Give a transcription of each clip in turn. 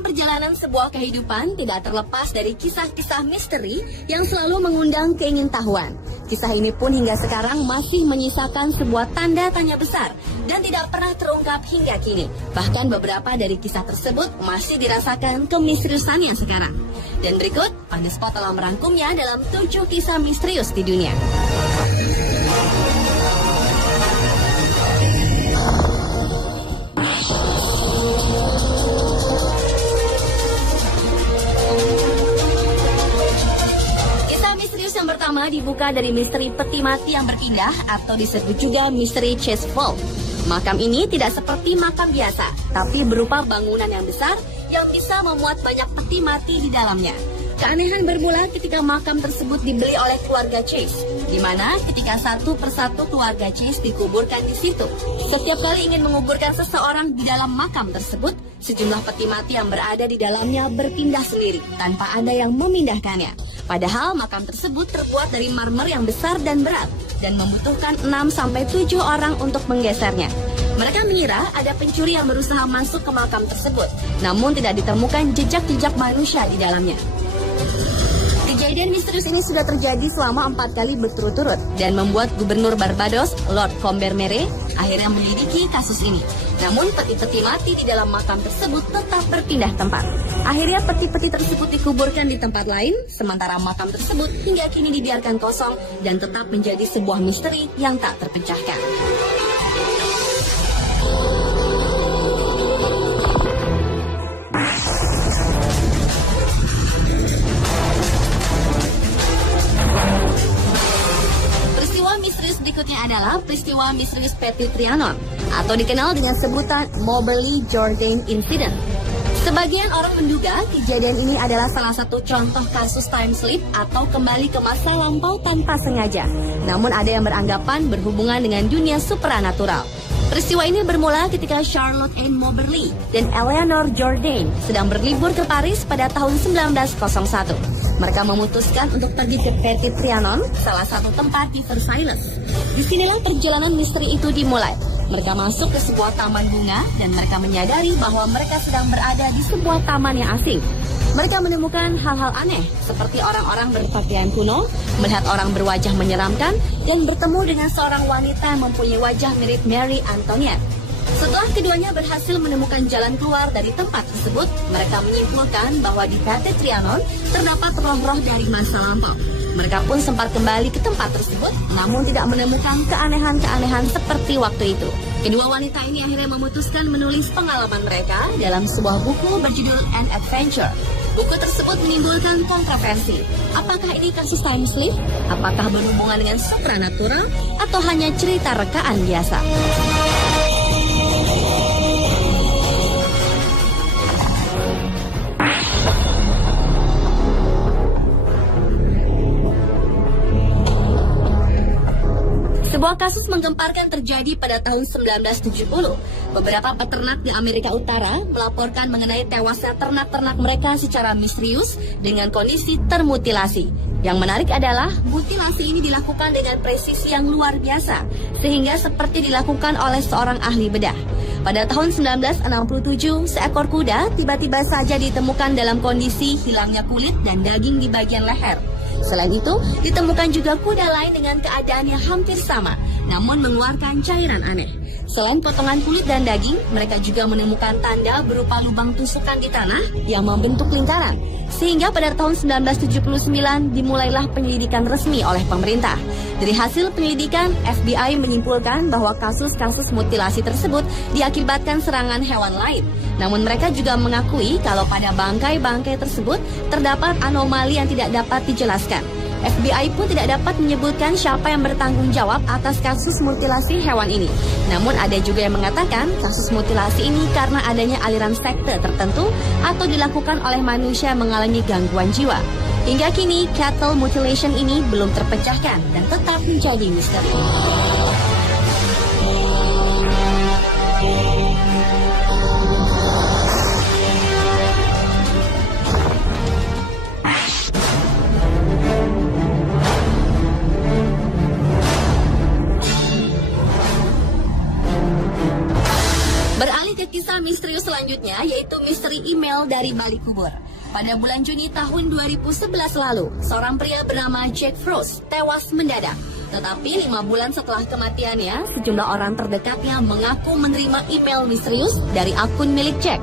Dalam perjalanan sebuah kehidupan tidak terlepas dari kisah-kisah misteri yang selalu mengundang keingintahuan. Kisah ini pun hingga sekarang masih menyisakan sebuah tanda tanya besar dan tidak pernah terungkap hingga kini. Bahkan beberapa dari kisah tersebut masih dirasakan kemisteriusannya sekarang. Dan berikut, On The Spot telah merangkumnya dalam 7 kisah misterius di dunia. Yang pertama dibuka dari misteri peti mati yang berpindah atau disebut juga misteri chest vault. Makam ini tidak seperti makam biasa, tapi berupa bangunan yang besar yang bisa memuat banyak peti mati di dalamnya. Keanehan bermula ketika makam tersebut dibeli oleh keluarga Chase, di mana ketika satu persatu keluarga Chase dikuburkan di situ. Setiap kali ingin menguburkan seseorang di dalam makam tersebut, sejumlah peti mati yang berada di dalamnya berpindah sendiri tanpa ada yang memindahkannya. Padahal makam tersebut terbuat dari marmer yang besar dan berat dan membutuhkan 6-7 orang untuk menggesernya. Mereka mengira ada pencuri yang berusaha masuk ke makam tersebut, namun tidak ditemukan jejak-jejak manusia di dalamnya. Kejadian misterius ini sudah terjadi selama 4 kali berturut-turut dan membuat Gubernur Barbados, Lord Combermere, akhirnya menyelidiki kasus ini. Namun peti-peti mati di dalam makam tersebut tetap berpindah tempat. Akhirnya peti-peti tersebut dikuburkan di tempat lain, sementara makam tersebut hingga kini dibiarkan kosong dan tetap menjadi sebuah misteri yang tak terpecahkan. Berikutnya adalah peristiwa misterius Petit Trianon atau dikenal dengan sebutan Moberly Jourdain Incident. Sebagian orang menduga kejadian ini adalah salah satu contoh kasus time slip atau kembali ke masa lampau tanpa sengaja. Namun ada yang beranggapan berhubungan dengan dunia supranatural. Peristiwa ini bermula ketika Charlotte Ann Moberly dan Eleanor Jourdain sedang berlibur ke Paris pada tahun 1901. Mereka memutuskan untuk pergi ke Petit Trianon, salah satu tempat di Versailles. Disinilah perjalanan misteri itu dimulai. Mereka masuk ke sebuah taman bunga dan mereka menyadari bahwa mereka sedang berada di sebuah taman yang asing. Mereka menemukan hal-hal aneh seperti orang-orang berpakaian kuno, melihat orang berwajah menyeramkan, dan bertemu dengan seorang wanita yang mempunyai wajah mirip Mary Antoinette. Setelah keduanya berhasil menemukan jalan keluar dari tempat tersebut, mereka menyimpulkan bahwa di Petit Trianon terdapat roh-roh dari masa lampau. Mereka pun sempat kembali ke tempat tersebut, namun tidak menemukan keanehan-keanehan seperti waktu itu. Kedua wanita ini akhirnya memutuskan menulis pengalaman mereka dalam sebuah buku berjudul An Adventure. Buku tersebut menimbulkan kontroversi. Apakah ini kasus time slip? Apakah berhubungan dengan supranatural? Atau hanya cerita rekaan biasa? Sebuah kasus menggemparkan terjadi pada tahun 1970. Beberapa peternak di Amerika Utara melaporkan mengenai tewasnya ternak-ternak mereka secara misterius dengan kondisi termutilasi. Yang menarik adalah mutilasi ini dilakukan dengan presisi yang luar biasa, sehingga seperti dilakukan oleh seorang ahli bedah. Pada tahun 1967, seekor kuda tiba-tiba saja ditemukan dalam kondisi hilangnya kulit dan daging di bagian leher. Selain itu, ditemukan juga kuda lain dengan keadaan yang hampir sama, namun mengeluarkan cairan aneh. Selain potongan kulit dan daging, mereka juga menemukan tanda berupa lubang tusukan di tanah yang membentuk lingkaran. Sehingga pada tahun 1979 dimulailah penyelidikan resmi oleh pemerintah. Dari hasil penyelidikan, FBI menyimpulkan bahwa kasus-kasus mutilasi tersebut diakibatkan serangan hewan lain. Namun mereka juga mengakui kalau pada bangkai-bangkai tersebut terdapat anomali yang tidak dapat dijelaskan. FBI pun tidak dapat menyebutkan siapa yang bertanggung jawab atas kasus mutilasi hewan ini. Namun ada juga yang mengatakan kasus mutilasi ini karena adanya aliran sekte tertentu atau dilakukan oleh manusia yang mengalami gangguan jiwa. Hingga kini, cattle mutilation ini belum terpecahkan dan tetap menjadi misteri. Kisah misterius selanjutnya yaitu misteri email dari balik kubur. Pada bulan Juni tahun 2011 lalu, seorang pria bernama Jack Frost tewas mendadak. Tetapi 5 bulan setelah kematiannya, sejumlah orang terdekatnya mengaku menerima email misterius dari akun milik Jack.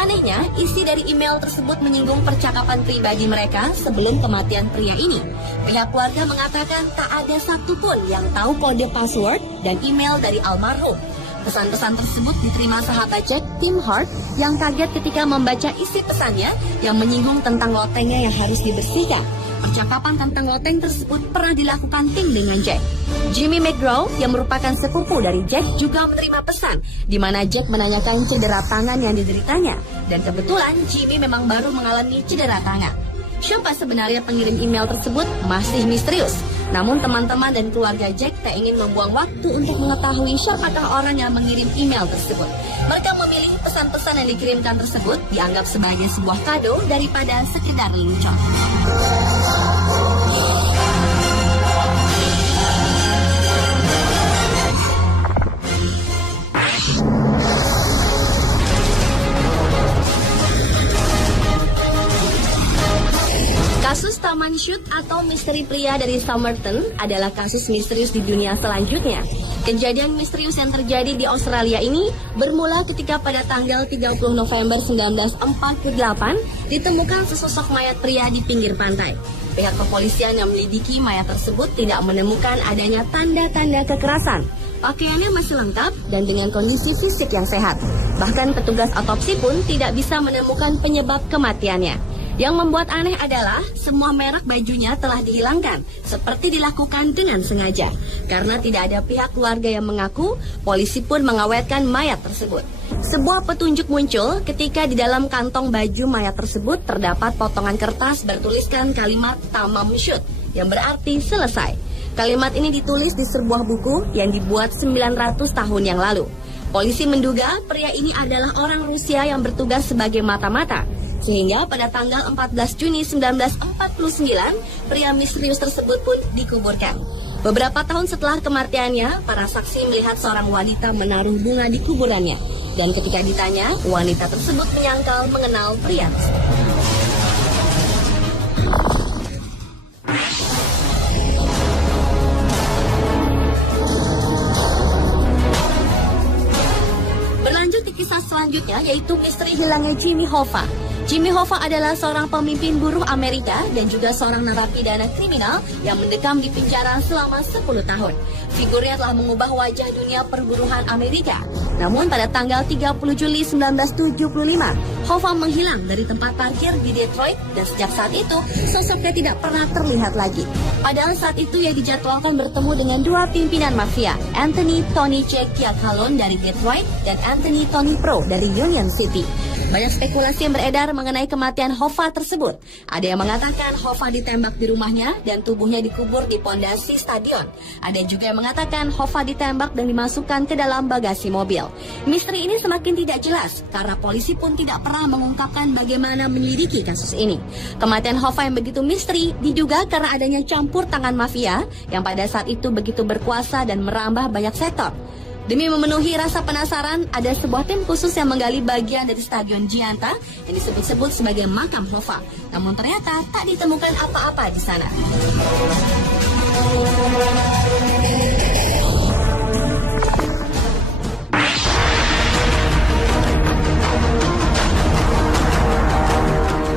Anehnya, isi dari email tersebut menyinggung percakapan pribadi mereka sebelum kematian pria ini. Pihak keluarga mengatakan tak ada satupun yang tahu kode password dan email dari almarhum. Pesan-pesan tersebut diterima sahabat Jack, Tim Hart, yang kaget ketika membaca isi pesannya yang menyinggung tentang lotengnya yang harus dibersihkan. Percakapan tentang loteng tersebut pernah dilakukan Tim dengan Jack. Jimmy McGraw, yang merupakan sepupu dari Jack, juga menerima pesan di mana Jack menanyakan cedera tangan yang dideritanya. Dan kebetulan Jimmy memang baru mengalami cedera tangan. Siapa sebenarnya pengirim email tersebut masih misterius. Namun teman-teman dan keluarga Jack tak ingin membuang waktu untuk mengetahui siapakah orang yang mengirim email tersebut. Mereka memilih pesan-pesan yang dikirimkan tersebut dianggap sebagai sebuah kado daripada sekedar lelucon. Kasus Taman Shoot atau misteri pria dari Somerton adalah kasus misterius di dunia selanjutnya. Kejadian misterius yang terjadi di Australia ini bermula ketika pada tanggal 30 November 1948 ditemukan sesosok mayat pria di pinggir pantai. Pihak kepolisian yang melidiki mayat tersebut tidak menemukan adanya tanda-tanda kekerasan. Pakaiannya masih lengkap dan dengan kondisi fisik yang sehat. Bahkan petugas otopsi pun tidak bisa menemukan penyebab kematiannya. Yang membuat aneh adalah semua merek bajunya telah dihilangkan, seperti dilakukan dengan sengaja. Karena tidak ada pihak keluarga yang mengaku, polisi pun mengawetkan mayat tersebut. Sebuah petunjuk muncul ketika di dalam kantong baju mayat tersebut terdapat potongan kertas bertuliskan kalimat "Tamam Shoot" yang berarti selesai. Kalimat ini ditulis di sebuah buku yang dibuat 900 tahun yang lalu. Polisi menduga pria ini adalah orang Rusia yang bertugas sebagai mata-mata. Sehingga pada tanggal 14 Juni 1949, pria misterius tersebut pun dikuburkan. Beberapa tahun setelah kematiannya, para saksi melihat seorang wanita menaruh bunga di kuburannya. Dan ketika ditanya, wanita tersebut menyangkal mengenal pria tersebut. Berlanjut di kisah selanjutnya, yaitu misteri hilangnya Jimmy Hoffa. Jimmy Hoffa adalah seorang pemimpin buruh Amerika dan juga seorang narapidana kriminal yang mendekam di penjara selama 10 tahun. Figurnya telah mengubah wajah dunia perburuhan Amerika. Namun pada tanggal 30 Juli 1975, Hoffa menghilang dari tempat parkir di Detroit dan sejak saat itu sosoknya tidak pernah terlihat lagi. Padahal saat itu ia dijadwalkan bertemu dengan 2 pimpinan mafia, Anthony Tony Cecchiacalone dari Detroit dan Anthony Tony Pro dari Union City. Banyak spekulasi yang beredar mengenai kematian Hoffa tersebut. Ada yang mengatakan Hoffa ditembak di rumahnya dan tubuhnya dikubur di pondasi stadion. Ada juga yang mengatakan Hoffa ditembak dan dimasukkan ke dalam bagasi mobil. Misteri ini semakin tidak jelas karena polisi pun tidak pernah mengungkapkan bagaimana menyelidiki kasus ini. Kematian Hoffa yang begitu misteri diduga karena adanya campur tangan mafia yang pada saat itu begitu berkuasa dan merambah banyak sektor. Demi memenuhi rasa penasaran, ada sebuah tim khusus yang menggali bagian dari Stadion Gianta yang disebut-sebut sebagai makam Hoffa. Namun ternyata tak ditemukan apa-apa di sana.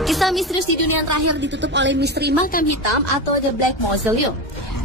Kisah misterius di dunia terakhir ditutup oleh misteri makam hitam atau The Black Mausoleum.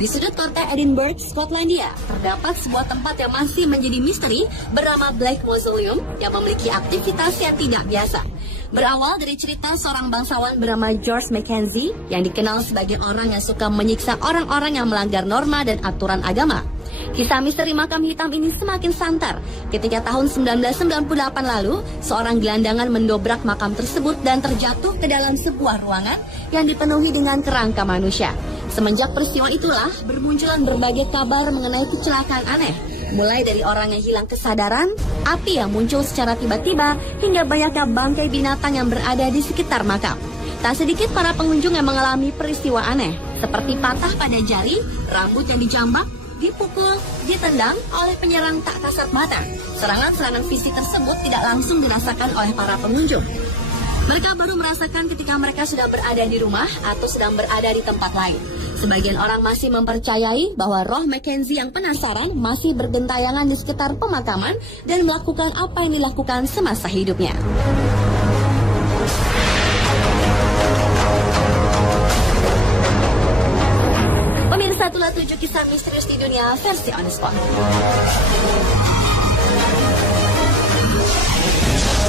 Di sudut kota Edinburgh, Skotlandia, terdapat sebuah tempat yang masih menjadi misteri bernama Black Mausoleum yang memiliki aktivitas yang tidak biasa. Berawal dari cerita seorang bangsawan bernama George Mackenzie yang dikenal sebagai orang yang suka menyiksa orang-orang yang melanggar norma dan aturan agama. Kisah misteri makam hitam ini semakin santer ketika tahun 1998 lalu seorang gelandangan mendobrak makam tersebut dan terjatuh ke dalam sebuah ruangan yang dipenuhi dengan kerangka manusia. Semenjak peristiwa itulah bermunculan berbagai kabar mengenai kecelakaan aneh, mulai dari orang yang hilang kesadaran, api yang muncul secara tiba-tiba, hingga banyaknya bangkai binatang yang berada di sekitar makam. Tak sedikit para pengunjung yang mengalami peristiwa aneh, seperti patah pada jari, rambut yang dijambak, dipukul, ditendang oleh penyerang tak kasat mata. Serangan-serangan fisik tersebut tidak langsung dirasakan oleh para pengunjung. Mereka baru merasakan ketika mereka sudah berada di rumah atau sedang berada di tempat lain. Sebagian orang masih mempercayai bahwa roh Mackenzie yang penasaran masih bergentayangan di sekitar pemakaman dan melakukan apa yang dilakukan semasa hidupnya. Pemirsa, itulah 7 kisah misterius di dunia versi On The Spot.